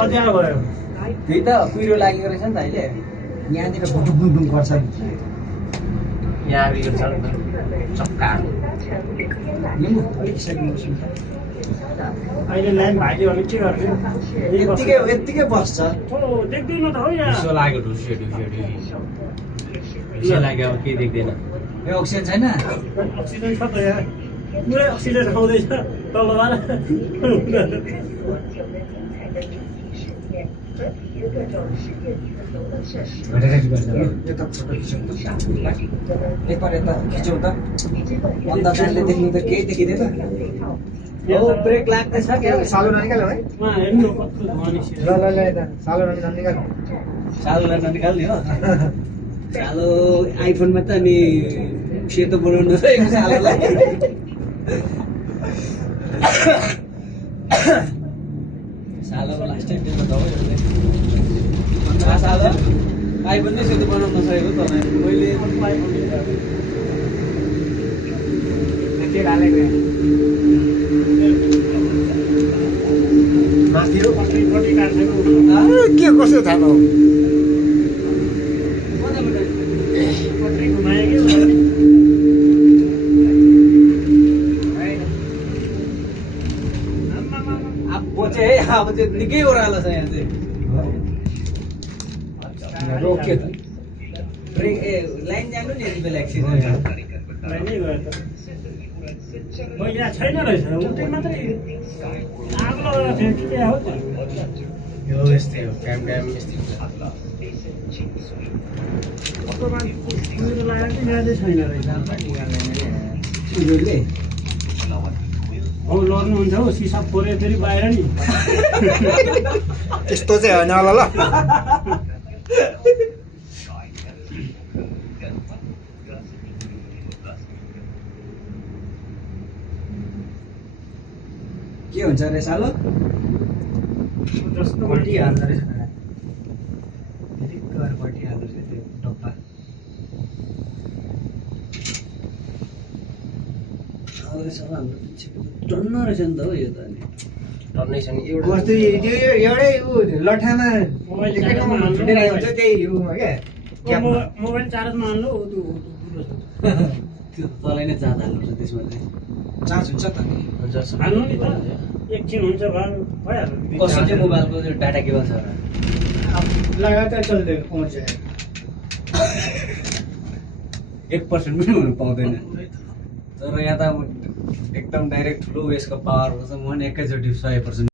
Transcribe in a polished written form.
कतिजना भयो त्यही त कुहिरो लागेको रहेछ नि त अहिले यहाँनिर भुटुक भुटुक गर्छ यहाँ आएको छ नि त चक्का लिम्बू अलिक सेक्नुहोस् न। अहिले लाइन भाइले भने के गर्ने यत्तिकै बस्छ देख्दैन त हो यहाँ ढुसो लाग्यो ढुस्यो लाग्यो अब केही देख्दैन यो अक्सिजन छैन अक्सिजन छ त यहाँ पुरै अक्सिजन आउँदैछ तलबाट यता फोटो खिचौँ त एकबार यता खिचौँ त अन्दाजले देख्नु त केही देखिँदैन हो ब्रेक लाग्दैछ क्या सालो ननिकाल्यो है उहाँ हेर्नु न कस्तो धुवा निस्कियो। ल यता सालो ननिकाल्यो सालोलाई ननिकाल्ने हो सालो आइफोनमा त नि सेतो बनाउनु रहेको सालोलाई सालोको लास्ट टाइम त्यो त हो सालो आइफोन नै सेतो बनाउन सकेको तपाईँ मैले के हालेको माथि हो कति काट्छको के कसो थाहा भयो कति घुमायो कि अब पछि है अब चाहिँ निकै ओह्रालो छ यहाँ चाहिँ रोक्यो त ब्रेक ए लाइन जानु नि यति बेला एक्सिडेन्ट लाइनै गयो त म यहाँ छैन रहेछ उतै मात्रै आगो लगाएर थियो कि क्या हो त यो यस्तै हो क्याम यस्तै अटोमा कुहिरो लागेको कि यहाँ चाहिँ छैन रहेछ उनीहरूले हौ लड्नुहुन्छ हौ सिसा फोऱ्यो फेरि बाहिर नि त्यस्तो चाहिँ होइन होला ल के हुन्छ अरे सालो जस्तो पल्टी हाल्दो रहेछ पल्टी हाल्दो रहेछ त्यो डब्बा टन्न रहेछ नि त हो यो त अनि टन्नै छ नि एउटा कस्तो त्यो एउटै लठामा मोबाइल एकै ठाउँमा चार्जमा छुटेर हुन्छ त्यही उमा क्या क्यापमा मोबाइल चार्जमा हाल्नु त्यो तलै नै जाँदा हाल्नुपर्छ त्यसमा चाहिँ चार्ज हुन्छ त नि हुन्छ हाल्नु नि त एकछिन हुन्छ भइहाल्यो कसो चाहिँ मोबाइलको त्यो डाटा केबल छ र लगातार चल्दैन पहुँच 1% पनि हुनु पाउँदैन तर यहाँ त अब एकदम डाइरेक्ट ठुलो उयसको पावर छ म नि एकैचोटि 100%